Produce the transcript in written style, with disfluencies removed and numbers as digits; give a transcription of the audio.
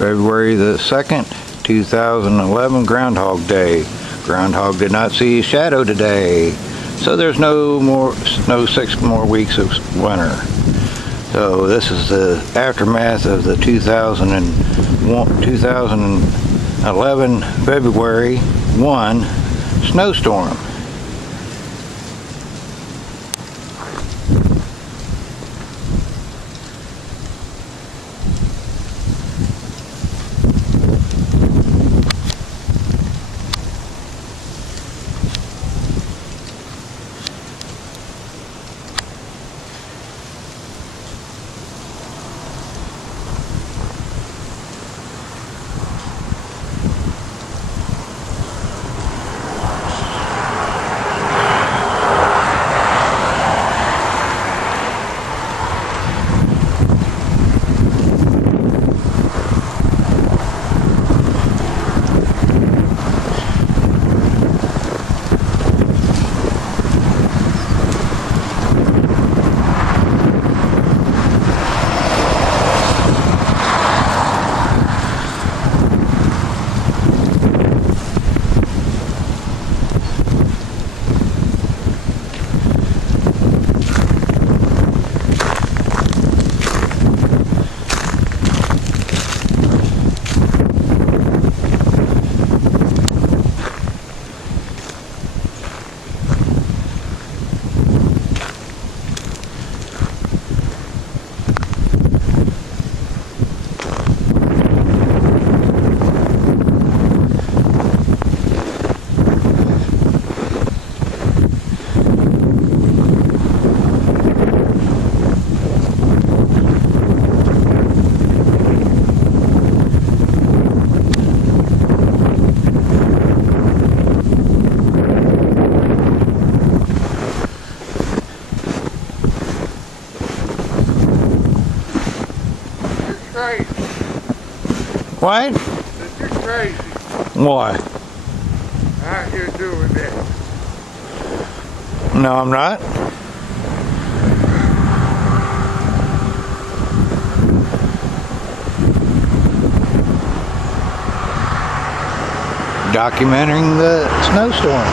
February the 2nd, 2011, Groundhog Day. Groundhog did not see his shadow today, so there's no 6 more weeks of winter. So this is the aftermath of the 2011 February 1 snowstorm. What? You're crazy. Why? Out here doing that. No, I'm not. Documenting the snowstorm.